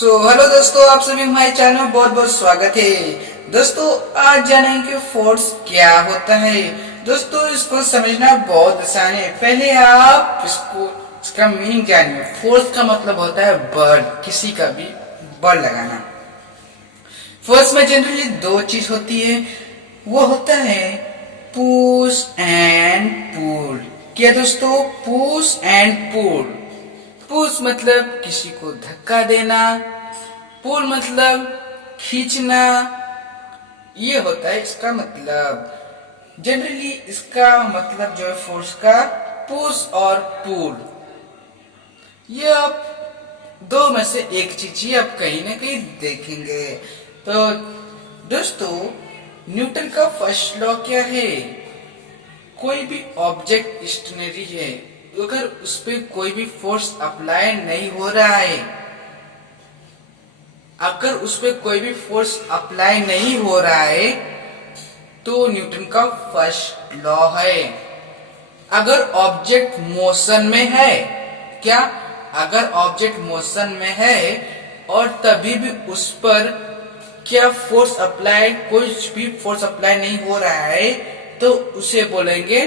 Hello दोस्तों, आप सभी हमारे चैनल में बहुत बहुत स्वागत है। दोस्तों, आज जानेंगे कि फोर्स क्या होता है। दोस्तों, इसको समझना बहुत आसान है। पहले आप इसका मीनिंग जानिए। फोर्स का मतलब होता है बल, किसी का भी बल लगाना। फोर्स में जनरली दो चीज होती है, वो होता है पुश एंड पुल। क्या दोस्तों? Push and pull. पुश मतलब किसी को धक्का देना, पुल मतलब खींचना। ये होता है इसका मतलब। जनरली इसका मतलब जो है फोर्स का, पुश और पुल। ये आप दो में से एक चीज ही आप कहीं ना कहीं देखेंगे। तो दोस्तों, न्यूटन का फर्स्ट लॉ क्या है? कोई भी ऑब्जेक्ट स्टेशनरी है, अगर उस पर कोई भी फोर्स अप्लाई नहीं हो रहा है, अगर उस पर कोई भी फोर्स अप्लाई नहीं हो रहा है तो न्यूटन का फर्स्ट लॉ है। अगर ऑब्जेक्ट मोशन में है, क्या? अगर ऑब्जेक्ट मोशन में है और तभी भी उस पर क्या फोर्स अप्लाई, कोई भी फोर्स अप्लाई नहीं हो रहा है, तो उसे बोलेंगे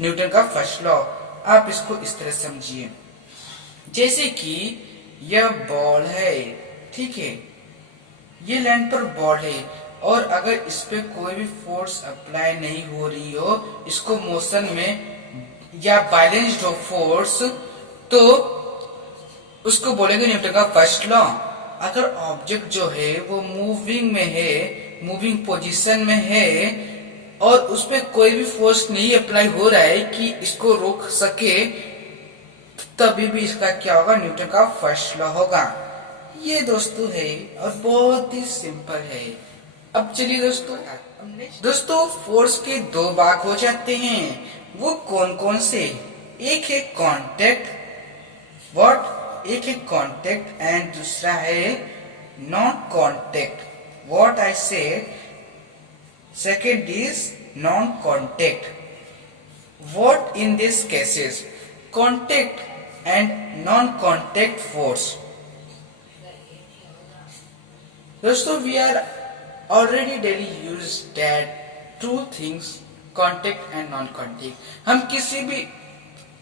न्यूटन का फर्स्ट लॉ। आप इसको इस तरह समझिए, जैसे कि यह बॉल है, ठीक है, ये लैंड पर बॉल है और अगर इस पे कोई भी फोर्स अप्लाई नहीं हो रही हो, इसको मोशन में या बैलेंस्ड हो फोर्स, तो उसको बोलेंगे न्यूटन का फर्स्ट लॉ। अगर ऑब्जेक्ट जो है वो मूविंग में है, मूविंग पोजीशन में है और उस पर कोई भी फोर्स नहीं अप्लाई हो रहा है कि इसको रोक सके, तभी भी इसका क्या होगा? न्यूटन का फर्स्ट लॉ होगा। ये दोस्तों है और बहुत ही सिंपल है। अब चलिए दोस्तों फोर्स के दो भाग हो जाते हैं। वो कौन कौन से? एक है कांटेक्ट, एक है कांटेक्ट एंड दूसरा है non contact. What I said, second is non contact. What in these cases? Contact and non-contact force. दोस्तों, we are already daily use that two things, contact and non-contact. हम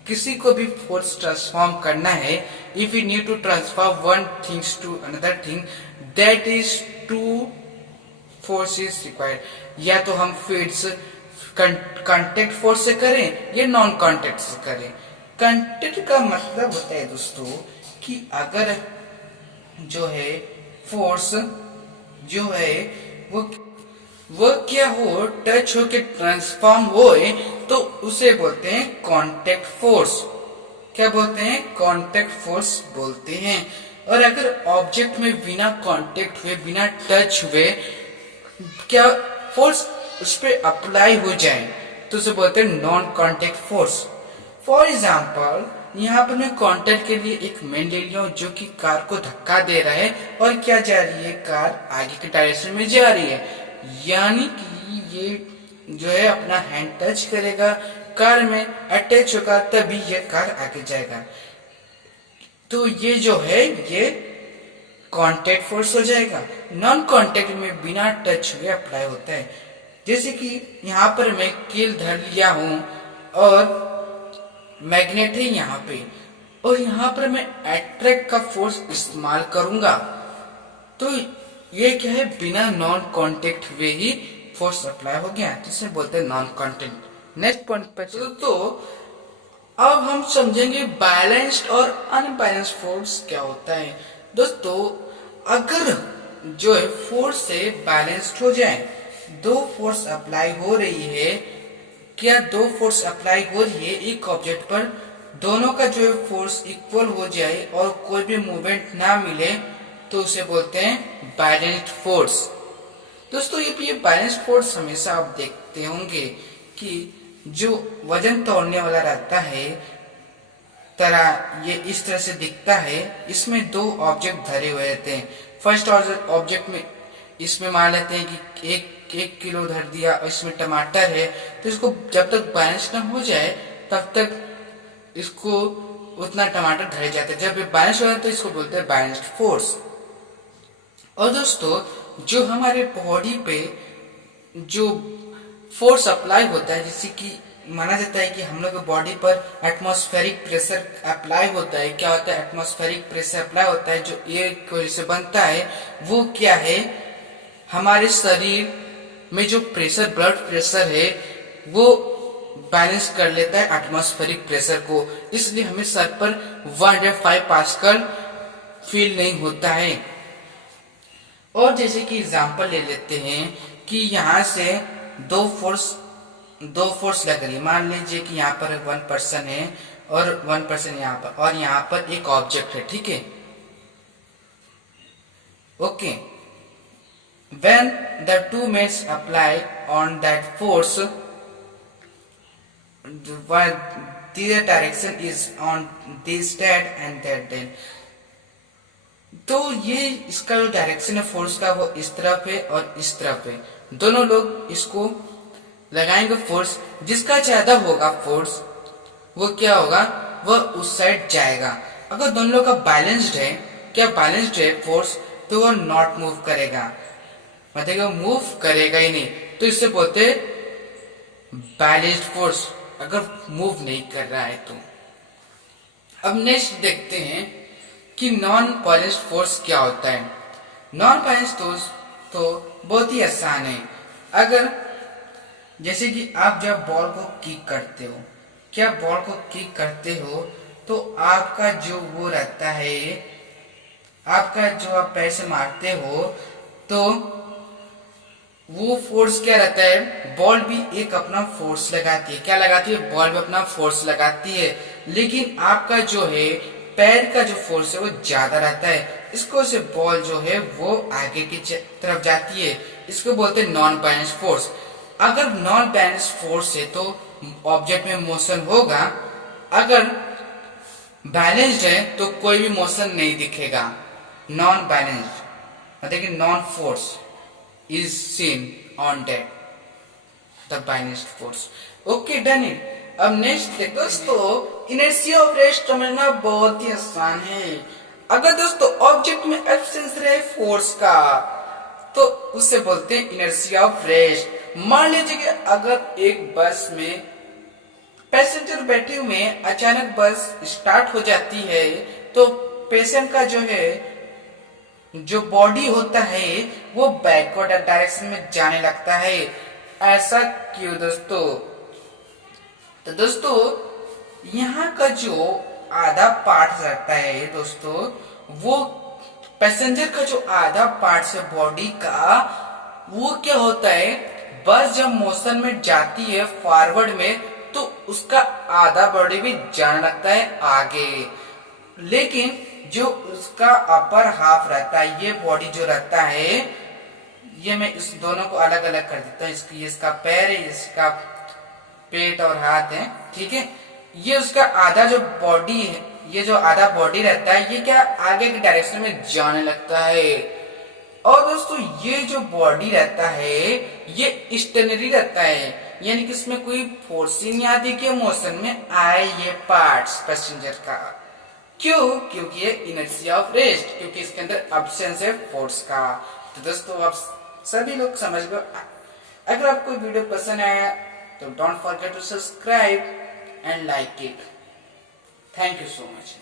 किसी को भी force transform करना है, if we need to transfer one things to another thing, that is two forces required. या तो हम फिट्स कांटेक्ट फोर्स से करें या नॉन कांटेक्ट से करें। कांटेक्ट का मतलब होता है दोस्तों कि अगर जो है फोर्स जो है वो क्या हो, टच हो के ट्रांसफॉर्म होए, तो उसे बोलते हैं कांटेक्ट फोर्स। क्या बोलते हैं? कांटेक्ट फोर्स बोलते हैं। और अगर ऑब्जेक्ट में बिना कांटेक्ट हुए, बिना टच हुए क्या फोर्स उस पर अप्लाई हो जाए, तो उसे बोलते हैं non contact force. For example, यहाँ पर मैं कांटेक्ट के लिए एक मैन ले लिया हूँ जो कि कार को धक्का दे रहा है और क्या जा रही है? कार आगे के डायरेक्शन में जा रही है, यानी कि ये जो है अपना हैंड टच करेगा, कार में अटैच होगा, तभी ये कार आगे जाएगा। तो ये जो है ये कांटेक्ट फोर्स हो जाएगा। नॉन कांटेक्ट में बिना टच हुए अप्लाई होता है। जैसे कि यहाँ पर मैं कील धर लिया हूं और मैग्नेट है यहाँ पे, और यहाँ पर मैं अट्रैक्ट का फोर्स इस्तेमाल करूंगा, तो ये क्या है? बिना नॉन कांटेक्ट हुए ही फोर्स अप्लाई हो गया, जिसे बोलते हैं नॉन कांटेक्ट। नेक्स्ट पॉइंट पर तो अब हम समझेंगे बैलेंस्ड और अनबैलेंस्ड फोर्स क्या होता है। दोस्तों, अगर जो है फोर्स से बैलेंस्ड हो जाए, दो फोर्स अप्लाई हो रही है, क्या दो फोर्स अप्लाई हो रही है एक ऑब्जेक्ट पर, दोनों का जो है फोर्स इक्वल हो जाए और कोई भी मूवमेंट ना मिले, तो उसे बोलते हैं बैलेंस्ड फोर्स। दोस्तों, ये बैलेंस्ड फोर्स हमेशा आप देखते होंगे कि जो वजन तोड़ने वाला रहता है तरह, ये इस तरह से दिखता है। इसमें दो ऑब्जेक्ट धरे हुए रहते हैं। फर्स्ट ऑब्जेक्ट में इसमें मान लेते हैं कि एक किलो धर दिया और इसमें टमाटर है, तो इसको जब तक बैलेंस न हो जाए तब तक इसको उतना टमाटर धरे जाते हैं। जब ये बैलेंस हो जाए तो इसको बोलते हैं बैलेंस्ड फोर्स। और दोस्तों जो हमारे बॉडी पे जो फोर्स अप्लाई होता है, जैसे कि माना जाता है कि हम लोग के बॉडी पर एटमॉस्फेरिक प्रेशर अप्लाई होता है। क्या होता है? एटमॉस्फेरिक प्रेशर अप्लाई होता है जो एयर की वजह से बनता है। वो क्या है? हमारे शरीर में जो प्रेशर, ब्लड प्रेशर है, वो बैलेंस कर लेता है एटमॉस्फेरिक प्रेशर को। इसलिए हमें सर पर 105 पास्कल फील नहीं होता है। और जैसे कि एग्जांपल ले लेते हैं कि यहाँ से दो फोर्स लग रही है। मान लीजिए कि यहाँ पर 1 पर्सन है और 1 पर्सन यहाँ पर, और यहाँ पर एक ऑब्जेक्ट है, ठीक है। Okay, when the two men apply on that force, while the direction is on this that and that, तो ये इसका जो डायरेक्शन है फोर्स का वो इस तरफ है और इस तरफ है। दोनों लोग इसको लगाएंगे फोर्स, जिसका ज्यादा होगा फोर्स वो क्या होगा? वो उस साइड जाएगा। अगर दोनों लोग का बैलेंस्ड है, क्या बैलेंस्ड है फोर्स, तो वो नॉट मूव करेगा, मतलब मूव करेगा ही नहीं। तो इससे बोलते बैलेंस्ड फोर्स, अगर मूव नहीं कर रहा है तो। अब नेक्स्ट देखते हैं कि नॉन बैलेंस्ड फोर्स क्या होता है। नॉन बैलेंस्ड फोर्स तो बहुत ही आसान है। अगर जैसे कि आप जब बॉल को किक करते हो, क्या बॉल को किक करते हो तो आपका जो वो रहता है, आपका जो आप पैर से मारते हो तो वो फोर्स क्या रहता है? बॉल भी एक अपना फोर्स लगाती है। क्या लगाती है? बॉल भी अपना फोर्स लगाती है, लेकिन आपका जो है पैर का जो फोर्स है वो ज्यादा रहता है। इसको से बॉल जो है वो आगे की तरफ जाती है। इसको बोलते हैं नॉन बैलेंस फोर्स। अगर नॉन बैलेंस फोर्स है तो ऑब्जेक्ट में मोशन होगा, अगर बैलेंस्ड है तो कोई भी मोशन नहीं दिखेगा। नॉन बैलेंस्ड मतलब कि non force is seen on that the balanced force. Okay, done it. अब नेक्स्ट दोस्तों, इनर्शिया ऑफ रेस्ट समझना बहुत ही आसान है। अगर दोस्तों ऑब्जेक्ट में एब्सेंस रहे फोर्स का तो उससे बोलते हैं इनर्शिया ऑफ रेस्ट। मान लीजिए कि अगर एक बस में पैसेंजर बैठे हुए हैं, अचानक बस स्टार्ट हो जाती है तो पेशेंट का जो है जो बॉडी होता है वो बैकवर्ड डायरेक्शन में जाने लगता है। ऐसा क्यों दोस्तों? तो दोस्तों यहाँ का जो आधा पार्ट रहता है दोस्तों, वो पैसेंजर का जो आधा पार्ट है बॉडी का, वो क्या होता है? बस जब मोशन में जाती है फॉरवर्ड में तो उसका आधा बॉडी भी जाने लगता है आगे, लेकिन जो उसका अपर हाफ रहता है, ये बॉडी जो रहता है, ये मैं इस दोनों को अलग अलग कर देता हूँ। इसका पैर है, इसका पेट और हाथ है, ठीक है। ये उसका आधा जो बॉडी है, ये जो आधा बॉडी रहता है, ये क्या आगे के डायरेक्शन में जाने लगता है। और दोस्तों ये जो बॉडी रहता है ये स्टेशनरी रहता है, यानी कि इसमें कोई फोर्स ही नहीं आती कि मोशन में आए ये पार्ट्स पैसेंजर का। क्यों? क्योंकि ये इनर्शिया ऑफ रेस्ट, क्योंकि इसके अंदर एब्सेंस है फोर्स का। तो दोस्तों आप सभी लोग समझ गए। अगर आपको वीडियो पसंद आया तो don't forget to subscribe and like it. Thank you so much.